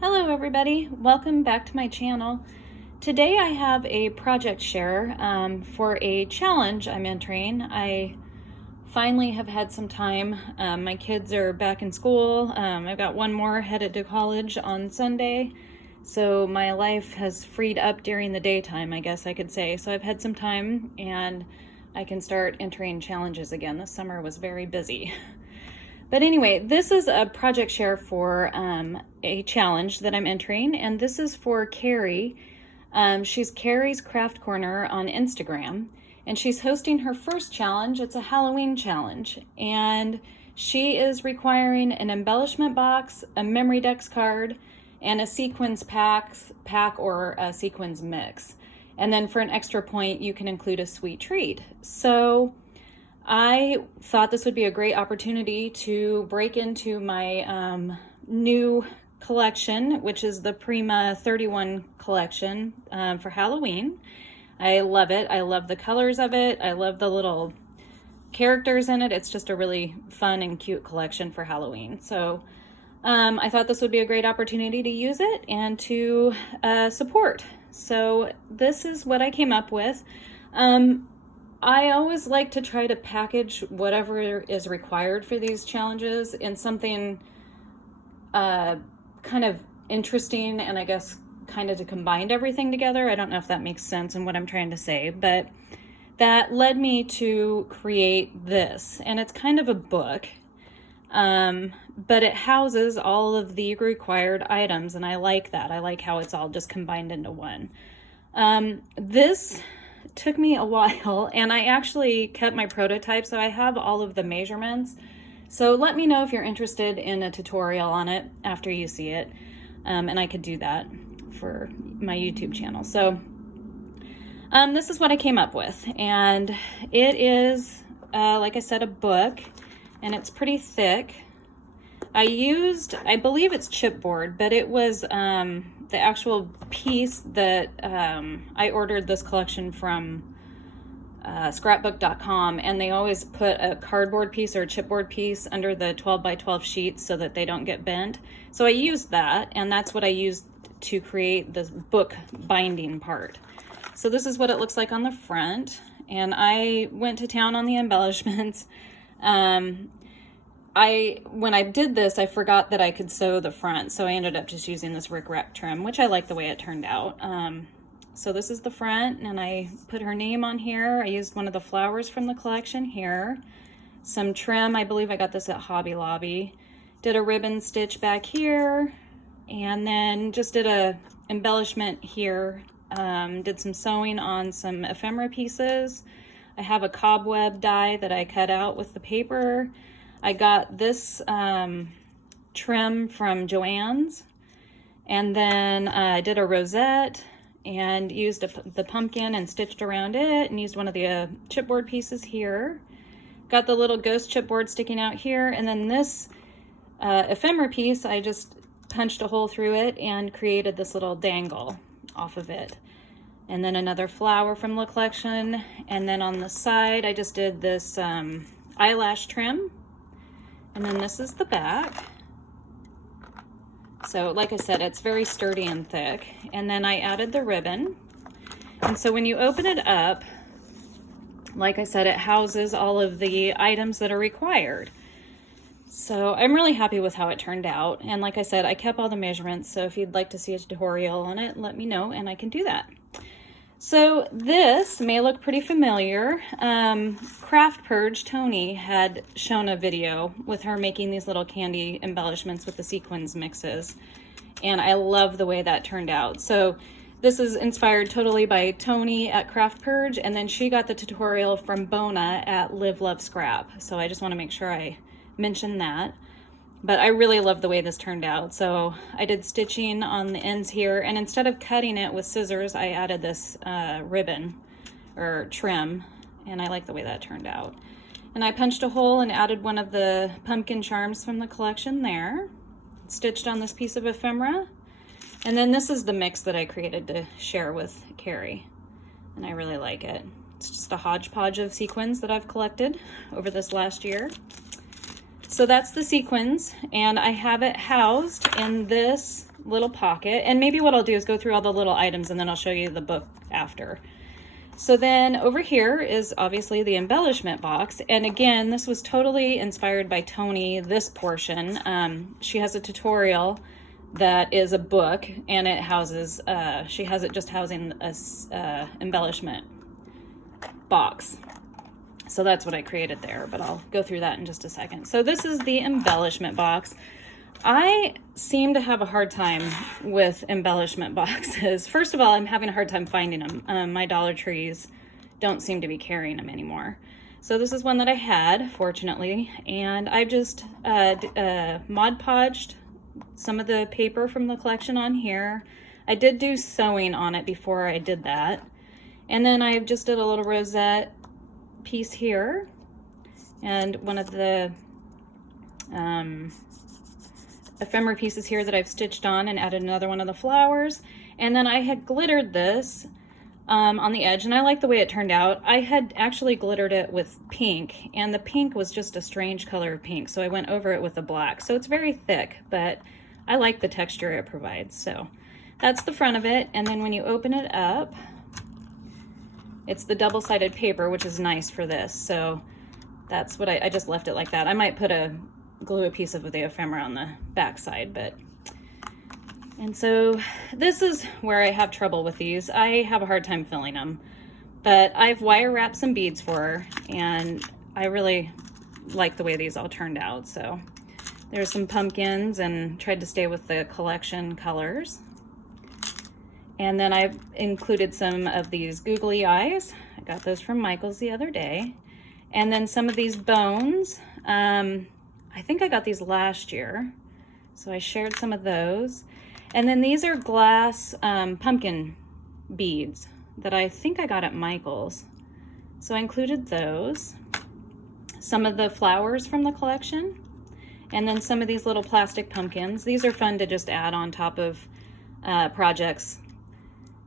Hello everybody, welcome back to my channel. Today I have a project share for a challenge I'm entering. I finally have had some time. My kids are back in school. I've got one more headed to college on Sunday. So my life has freed up during the daytime, I guess I could say. So I've had some time and I can start entering challenges again. This summer was very busy. But anyway, this is a project share for a challenge that I'm entering, and this is for Kari. She's KarisKraftKorner on Instagram, and she's hosting her first challenge. It's a Halloween challenge, and she is requiring an embellishment box, a memory dex card, and a sequins pack or a sequins mix. And then for an extra point, you can include a sweet treat. So I thought this would be a great opportunity to break into my new collection, which is the Prima 31 collection for Halloween. I love it. I love the colors of it. I love the little characters in it. It's just a really fun and cute collection for Halloween. So I thought this would be a great opportunity to use it and to support. So this is what I came up with. I always like to try to package whatever is required for these challenges in something kind of interesting, and I guess kind of to combine everything together. I don't know if that makes sense in what I'm trying to say, but that led me to create this. And it's kind of a book, but it houses all of the required items, and I like that. I like how it's all just combined into one. This took me a while, and I actually kept my prototype, so I have all of the measurements. So let me know if you're interested in a tutorial on it after you see it, and I could do that for my YouTube channel. So this is what I came up with, and it is like I said, a book, and it's pretty thick. I believe it's chipboard, but it was the actual piece that I ordered this collection from scrapbook.com, and they always put a cardboard piece or a chipboard piece under the 12 by 12 sheets so that they don't get bent. So I used that, and that's what I used to create this book binding part. So this is what it looks like on the front, and I went to town on the embellishments. When I did this, I forgot that I could sew the front, so I ended up just using this rickrack trim, which I like the way it turned out. So this is the front, and I put her name on here. I used one of the flowers from the collection here. Some trim, I believe I got this at Hobby Lobby. Did a ribbon stitch back here, and then just did a embellishment here. Did some sewing on some ephemera pieces. I have a cobweb die that I cut out with the paper. I got this trim from Joann's, and then I did a rosette and used the pumpkin and stitched around it, and used one of the chipboard pieces here. Got the little ghost chipboard sticking out here, and then this ephemera piece, I just punched a hole through it and created this little dangle off of it. And then another flower from the collection, and then on the side I just did this eyelash trim. And then this is the back. So like I said, it's very sturdy and thick. And then I added the ribbon. And so when you open it up, like I said, it houses all of the items that are required. So I'm really happy with how it turned out. And like I said, I kept all the measurements. So if you'd like to see a tutorial on it, let me know and I can do that. So this may look pretty familiar. Craftpurge, Toni, had shown a video with her making these little candy embellishments with the sequins mixes. And I love the way that turned out. So this is inspired totally by Toni at Craftpurge, and then she got the tutorial from Bona at LiveLoveScrap. So I just want to make sure I mention that. But I really love the way this turned out. So I did stitching on the ends here, and instead of cutting it with scissors, I added this ribbon or trim, and I like the way that turned out. And I punched a hole and added one of the pumpkin charms from the collection there. Stitched on this piece of ephemera. And then this is the mix that I created to share with Kari, and I really like it. It's just a hodgepodge of sequins that I've collected over this last year. So that's the sequins, and I have it housed in this little pocket. And maybe what I'll do is go through all the little items and then I'll show you the book after. So then over here is obviously the embellishment box. And again, this was totally inspired by Toni, this portion. She has a tutorial that is a book, and it houses, she has it just housing a embellishment box. So that's what I created there, but I'll go through that in just a second. So this is the embellishment box. I seem to have a hard time with embellishment boxes. First of all, I'm having a hard time finding them. My Dollar Trees don't seem to be carrying them anymore. So this is one that I had, fortunately, and I just Mod Podged some of the paper from the collection on here. I did do sewing on it before I did that. And then I just did a little rosette piece here, and one of the ephemera pieces here that I've stitched on and added another one of the flowers. And then I had glittered this on the edge, and I like the way it turned out. I had actually glittered it with pink, and the pink was just a strange color of pink, so I went over it with the black. So it's very thick, but I like the texture it provides. So that's the front of it, and then when you open it up, it's the double-sided paper, which is nice for this. So that's what I just left it like that. I might glue a piece of the ephemera on the back side, but. And so this is where I have trouble with these. I have a hard time filling them, but I've wire wrapped some beads for her, and I really like the way these all turned out. So there's some pumpkins, and tried to stay with the collection colors. And then I've included some of these googly eyes. I got those from Michael's the other day. And then some of these bones. I think I got these last year, so I shared some of those. And then these are glass pumpkin beads that I think I got at Michael's. So I included those. Some of the flowers from the collection. And then some of these little plastic pumpkins. These are fun to just add on top of projects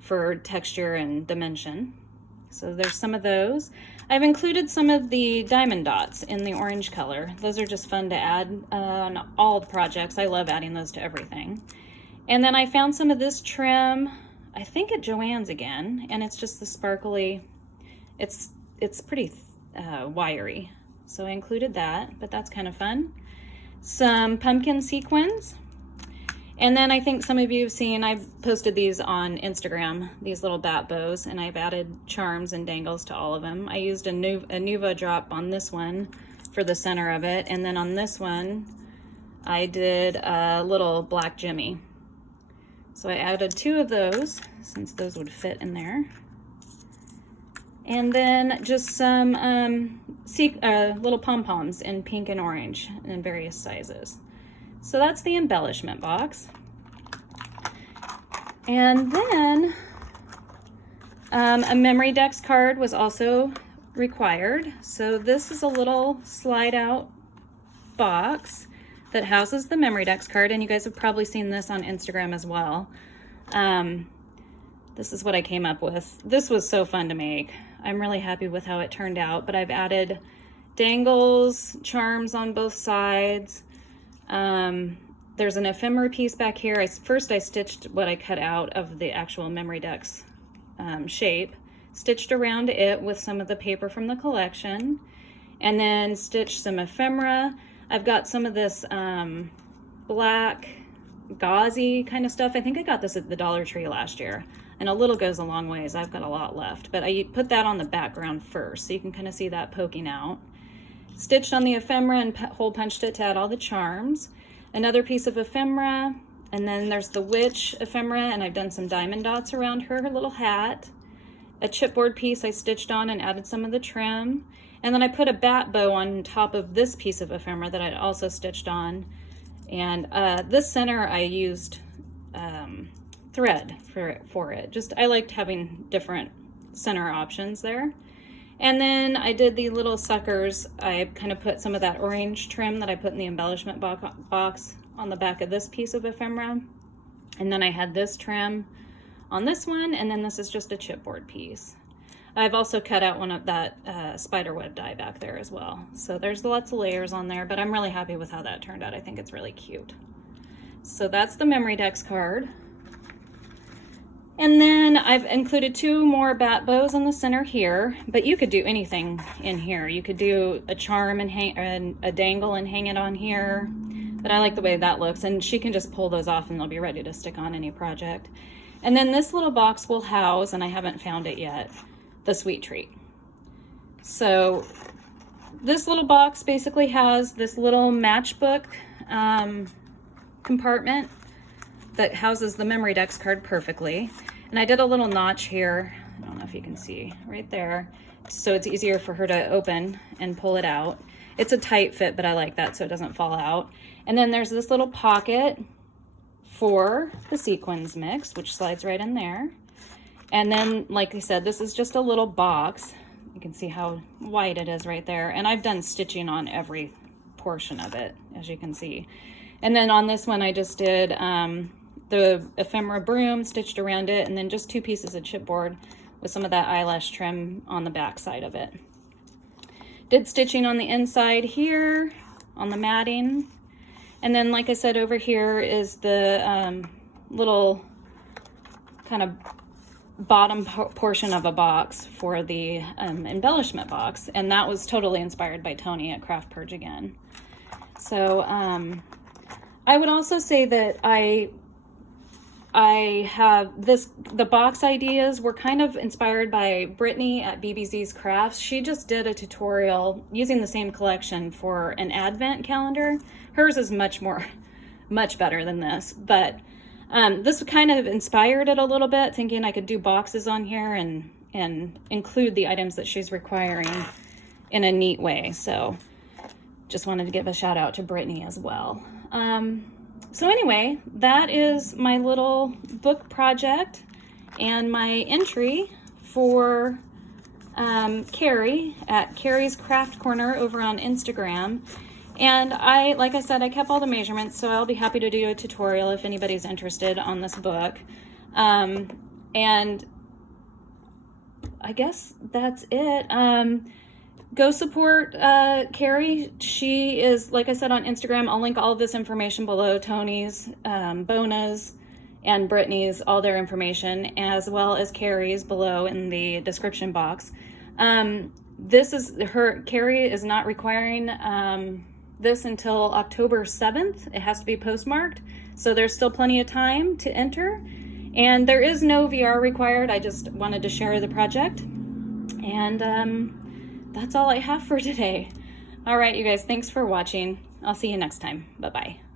for texture and dimension. So there's some of those. I've included some of the diamond dots in the orange color. Those are just fun to add on all the projects. I love adding those to everything. And then I found some of this trim, I think at Joann's again, and it's just the sparkly, it's pretty wiry. So I included that, but that's kind of fun. Some pumpkin sequins. And then I think some of you have seen, I've posted these on Instagram, these little bat bows, and I've added charms and dangles to all of them. I used a Nuvo drop on this one for the center of it, and then on this one, I did a little black jimmy. So I added 2 of those, since those would fit in there. And then just some little pom-poms in pink and orange in various sizes. So that's the embellishment box. And then a memory dex card was also required. So this is a little slide out box that houses the memory dex card, and you guys have probably seen this on Instagram as well. This is what I came up with. This was so fun to make. I'm really happy with how it turned out, but I've added dangles, charms on both sides. There's an ephemera piece back here. First I stitched what I cut out of the actual memory dex shape, stitched around it with some of the paper from the collection, and then stitched some ephemera. I've got some of this black gauzy kind of stuff. I think I got this at the Dollar Tree last year, and a little goes a long ways. I've got a lot left, but I put that on the background first so you can kind of see that poking out. Stitched on the ephemera and hole punched it to add all the charms. Another piece of ephemera, and then there's the witch ephemera, and I've done some diamond dots around her little hat. A chipboard piece I stitched on and added some of the trim. And then I put a bat bow on top of this piece of ephemera that I also stitched on. And this center I used thread for it. Just, I liked having different center options there. And then I did the little suckers. I kind of put some of that orange trim that I put in the embellishment box on the back of this piece of ephemera. And then I had this trim on this one, and then this is just a chipboard piece. I've also cut out one of that spider web die back there as well. So there's lots of layers on there, but I'm really happy with how that turned out. I think it's really cute. So that's the Memory Decks card. And then I've included 2 more bat bows in the center here, but you could do anything in here. You could do a charm and a dangle and hang it on here, but I like the way that looks, and she can just pull those off and they'll be ready to stick on any project. And then this little box will house, and I haven't found it yet, the sweet treat. So this little box basically has this little matchbook compartment that houses the Memory Decks card perfectly. And I did a little notch here, I don't know if you can see, right there, so it's easier for her to open and pull it out. It's a tight fit, but I like that so it doesn't fall out. And then there's this little pocket for the sequins mix, which slides right in there. And then, like I said, this is just a little box. You can see how wide it is right there. And I've done stitching on every portion of it, as you can see. And then on this one, I just did the ephemera broom stitched around it, and then just 2 pieces of chipboard with some of that eyelash trim on the back side of it. Did stitching on the inside here on the matting. And then, like I said, over here is the little kind of bottom portion of a box for the embellishment box. And that was totally inspired by Toni at Craftpurge again. So I would also say that I have the box ideas were kind of inspired by Brittanee at BBZKrafts. She just did a tutorial using the same collection for an advent calendar. Hers is much better than this, but this kind of inspired it a little bit, thinking I could do boxes on here and include the items that she's requiring in a neat way. So just wanted to give a shout out to Brittanee as well. So anyway, that is my little book project and my entry for Kari at KarisKraftKorner over on Instagram. And like I said, I kept all the measurements, so I'll be happy to do a tutorial if anybody's interested on this book. And I guess that's it. Go support Kari. She is, like I said, on Instagram. I'll link all of this information below. Toni's, Bona's, and Brittanee's, all their information, as well as Kari's below in the description box. Kari is not requiring this until October 7th. It has to be postmarked, so there's still plenty of time to enter. And there is no VR required. I just wanted to share the project. And that's all I have for today. All right, you guys, thanks for watching. I'll see you next time. Bye-bye.